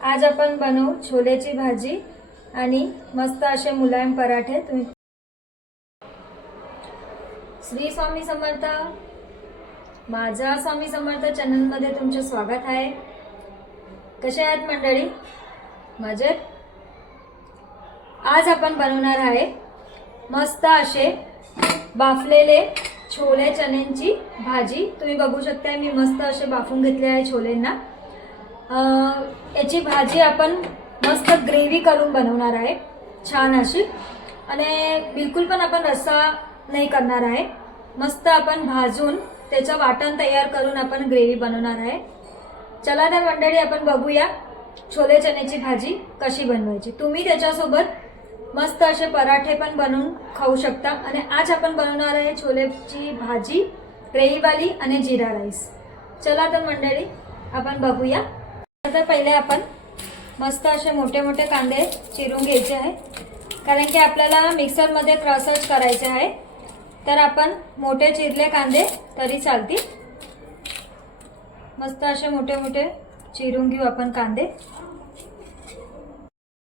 आज आपण बनवू छोलेची भाजी आणि मस्त असे मुलायम पराठे। तुम्ही श्री स्वामी समर्थ, माझा स्वामी समर्थ चॅनल मध्ये तुमचे स्वागत आहे। कसे आहात मंडळी? मजेत? आज आपण बनवणार आहे मस्त असे बाफलेले छोले चण्यांची भाजी। तुम्ही बघू शकता मी मस्त असे बाफून घेतले आहे छोलेंना। याची भाजी आपण मस्त ग्रेव्ही करून बनवणार आहे छान अशी, आणि बिलकुल पण आपण रस्सा नाही करणार आहे। मस्त आपण भाजून त्याचं वाटण तयार करून आपण ग्रेव्ही बनवणार आहे। चला तर मंडळी आपण बघूया छोले चण्याची भाजी कशी बनवायची। तुम्ही त्याच्यासोबत मस्त असे पराठे पण बनवून खाऊ शकता। आणि आज आपण बनवणार आहे छोलेची भाजी ग्रेव्हीवाली आणि जीरा राईस। चला तर मंडळी आपण बघूया। तर पहिले आपण मस्त असे मोठे मोठे कांदे चिरून घ्यायचे आहे, कारण की आपल्याला मिक्सर मध्ये क्रॉसच करायचे आहे। तर आपण मोठे चिरले कांदे तरी चालतील। मस्त असे मोठे मोठे चिरून घेऊ आपण कांदे।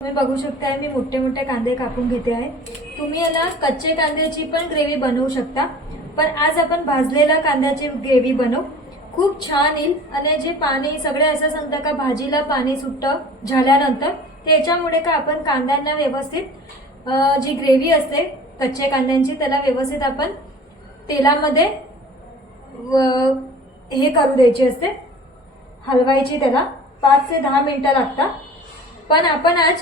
तुम्ही बघू शकता मी मोठे मोठे कांदे कापून घेते आहे। तुम्ही याला कच्चे कांद्याची पण ग्रेव्ही बनवू शकता, पण आज आपण भाजलेला कांद्याची ग्रेव्ही बनवू, खूप छान येईल। आणि जे पाणी सगळे असं सांगता का भाजीला पाणी सुटतं झाल्यानंतर, त्याच्यामुळे का आपण कांद्यांना व्यवस्थित जी ग्रेव्ही असते कच्चे कांद्यांची त्याला व्यवस्थित आपण तेलामध्ये हे करू द्यायची असते, हलवायची। त्याला 5 ते 10 मिनिटं लागतात, पण आपण आज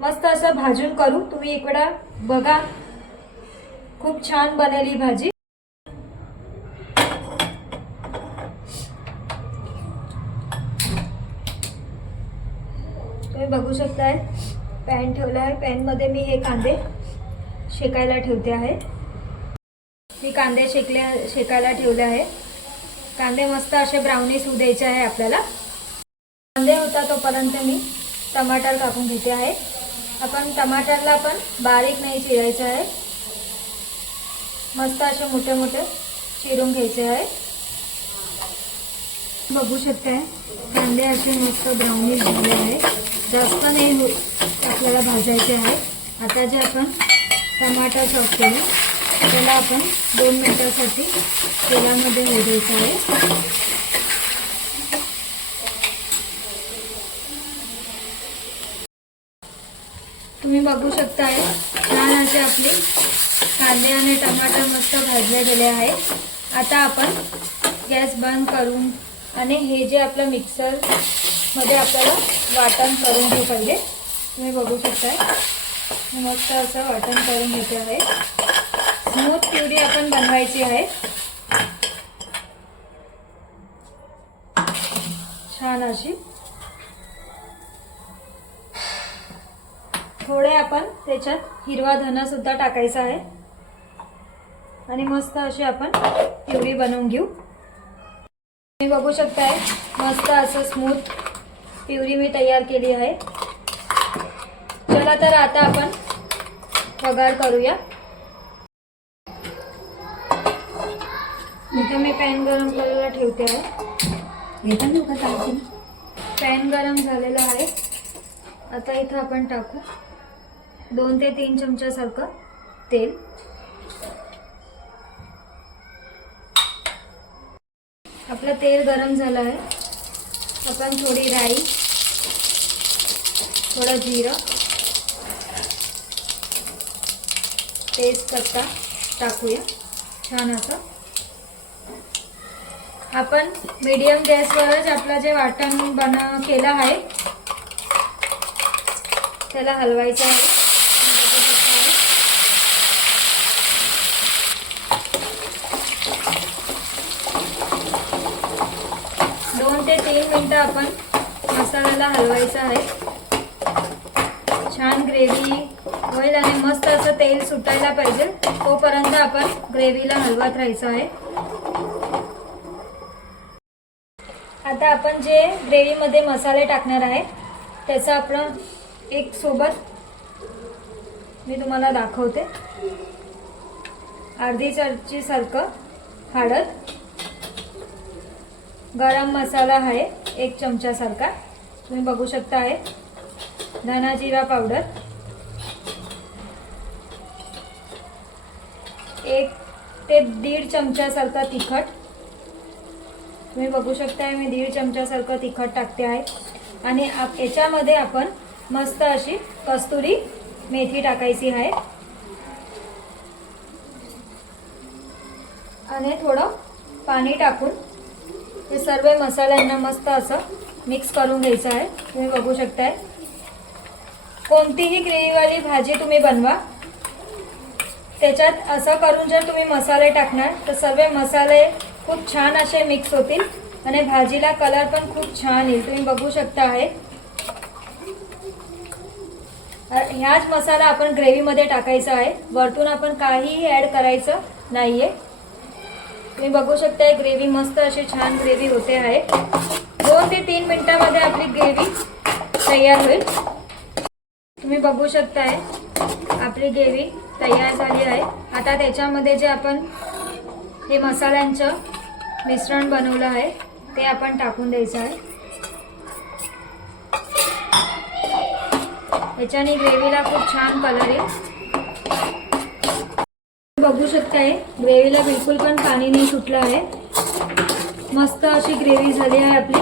मस्त असं भाजून करू। तुम्ही इकडे बघा, खूप छान बनेली भाजी। तुम्ही बघू शकताय पॅन ठेवला आहे, पॅन मध्ये मी हे कांदे शेकायला ठेवते आहे। मी कांदे शेकायला ठेवले आहे। कांदे मस्त असे ब्राउनिश होऊ द्यायचे आहे आपल्याला। कांदे होता तोपर्यंत मी टमाटर कापून घेते आहे। आपण टमाटरला पण बारीक नाही चिरायचे आहे, मस्त असे मोठे मोठे चिरून घ्यायचे आहे। बघू शकताय कांदे असे मस्त ब्राउनिश झाले आहे, जास्त नाही आपल्याला भाजायचे आहे। आता जे आपण टमाटर चॉप केले त्याला आपण 2 मिनिटांसाठी तेलामध्ये होऊ द्यायचं आहे। तुम्ही बघू शकताय छान असे आपले कांदे आणि टमाटर मस्त भाजले गेले आहे। आता आपण गॅस बंद करून आणि हे जे आपलं मिक्सर मध्ये आपल्याला वाटण करून घेऊ पाहिजे। तुम्ही बघू शकताय मस्त असं वाटण करून घेते आहे। स्मूथ प्युरी आपण बनवायची आहे छान अशी। थोडे आपण त्याच्यात हिरवा धना सुद्धा टाकायचा आहे आणि मस्त अशी आपण प्युरी बनवून घेऊ। तुम्ही बघू शकताय मस्त असं स्मूथ प्युरी मी तयार केली आहे। चला तर आता आपण वघार करूया। इथे मी पॅन गरम करायला ठेवते आहे। पॅन गरम झालेला आहे। आता इथं आपण टाकू 2 ते 3 चमचा सारखं तेल। आपलं तेल गरम झालं आहे। आपण थोडी राई, थोडं जिरं, तेजपत्ता टाकूया छान असं। आपण मीडियम गॅसवरच आपलं जे वाटण केलं आहे त्याला हलवायचं आहे। 2 ते 3 मिनिटं आपण मसाल्याला हलवायचं आहे। छान ग्रेव्ही होईल आणि मस्त असं तेल सुटायला पाहिजे तोपर्यंत आपण ग्रेव्हीला हलवत राहायचं आहे। आता आपण जे ग्रेव्हीमध्ये मसाले टाकणार आहे त्याचा आपण एक सोबत मी तुम्हाला दाखवते। अर्धी चमची सारखं हळद, गरम मसाला आहे 1 चमचा सारखा, तुम्ही बघू शकता आहे धना जिरा पावडर, 1 ते 1.5 चमच्यासारखा तिखट, तुम्ही बघू शकता मी 1.5 चमच्यासारखं तिखट टाकते आहे. आणि याच्यामध्ये आपण मस्त अशी कस्तुरी मेथी टाकायची आहे आणि थोडं पाणी टाकून हे सर्व मसाल्यांना मस्त असं मिक्स करून घ्यायचं आहे. तुम्ही बघू शकताय कोणतीही ग्रेव्हीवाली भाजी तुम्ही बनवा त्याच्यात असं करून जर तुम्ही मसाले टाकणार तर सर्व मसाले खूप छान असे मिक्स होतील आणि भाजीला कलर पण खूप छान येईल. तुम्ही बघू शकता आहे ह्याच मसाला आपण ग्रेव्हीमध्ये टाकायचा आहे, वरतून आपण काहीही ॲड करायचं नाहीये. तुम्ही बघू शकता ग्रेव्ही मस्त अशी छान ग्रेव्ही होते आहे. 2 ते 3 मिनिटांमध्ये आपली ग्रेव्ही तयार होईल. तुम्ही बघू शकताय आपली ग्रेव्ही तयार झाली आहे. आता त्याच्यामध्ये जे आपण हे मसाल्यांचं मिश्रण बनवलं आहे ते आपण टाकून द्यायचं आहे. याच्याने ग्रेव्हीला खूप छान कलर येईल. बघू शकताय ग्रेव्हीला बिलकुल पण पाणी नाही सुटलं आहे. मस्त अशी ग्रेव्ही झाली आहे आपली.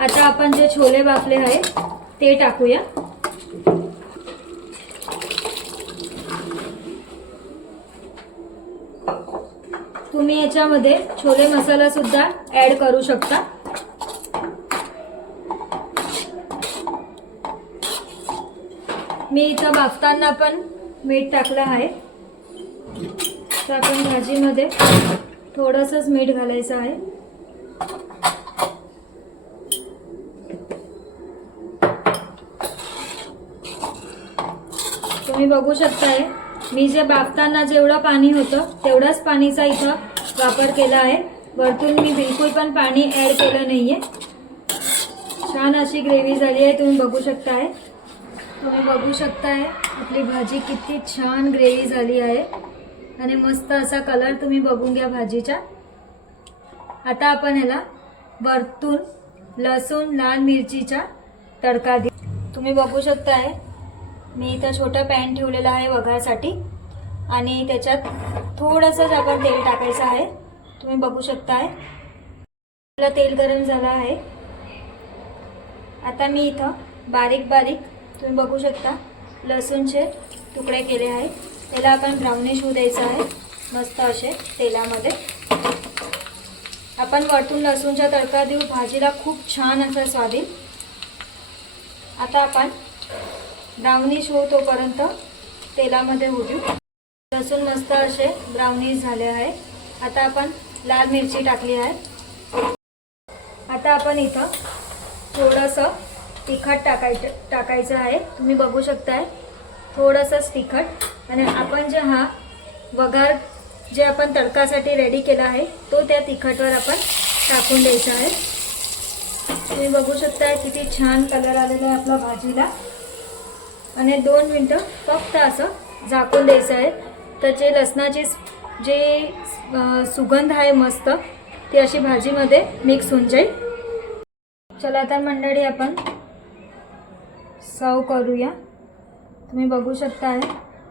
आता आपण जे छोले बाफले आहे ते टाकूया. तुम्ही याच्यामध्ये छोले मसाला सुद्धा ॲड करू शकता. मी इथं बाफताना पण मीठ टाकलं आहे, तर आपण भाजीमध्ये थोडंसंच मीठ घालायचं आहे. तुम्ही बघू शकताय मी जे बाफताना जेवढं पाणी होतं तेवढाच पाणीचा इथं वापर केला आहे. वरतून मी बिलकुल पण पाणी ॲड केलं नाहीये. छान अशी ग्रेव्ही झाली आहे. तुम्ही बघू शकताय आपली भाजी किती छान ग्रेव्ही झाली आहे आणि मस्त असा कलर तुम्ही बघून घ्या भाजीचा. आता आपण ह्याला वरतून लसूण लाल मिरचीचा तडका दे. तुम्ही बघू शकताय मी इथं छोटं पॅन ठेवलेलं आहे वघारसाठी आणि त्याच्यात थोडंसंच आपण तेल टाकायचं आहे. तुम्ही बघू शकताय आपलं तेल गरम झालं आहे. आता मी इथं बारीक तुम्ही बघू शकता लसूणचे तुकडे केले आहेत. त्याला आपण ब्राउनिश होऊ द्यायचं आहे मस्त असे तेलामध्ये. आपण वरतून लसूणचा तडका देऊ, भाजीला खूप छान असा स्वाद येईल. आता आपण ब्राउनिश होऊ तोपर्यंत तेलामध्ये होऊ देऊ. लसूण मस्त असे ब्राउनिश झाले आहे. आता आपण लाल मिरची टाकली आहे. आता आपण इथं थोडंसं तिखट टाकायचं आहे. तुम्ही बघू शकताय थोडंसंच तिखट. आणि आपण जे हा वघार जे आपण तडकासाठी रेडी केला आहे तो त्या तिखटवर आपण टाकून द्यायचा आहे. तुम्ही बघू शकताय किती छान कलर आलेला आहे आपल्या भाजीला. आणि 2 मिनटं फक्त असं झाकून द्यायचं आहे. त्याचे लसणाची जे सुगंध आहे मस्त ती अशी भाजीमध्ये मिक्स होऊन जाईल. चला आता मंडळी आपण सर्व करूया. तुम्ही बघू शकताय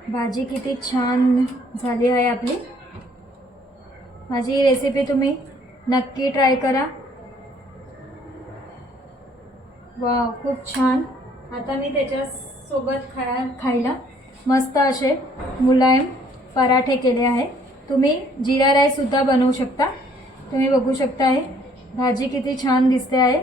भाजी किती छान झाली आहे आपली. माझी रेसिपी तुम्ही नक्की ट्राय करा. वाव खूप छान. आता मी त्याच्यासोबत खायला मस्त असे मुलायम पराठे केले आहे. तुम्ही जिरा राईस सुद्धा बनवू शकता. तुम्ही बघू शकता भाजी किती छान दिसते आहे.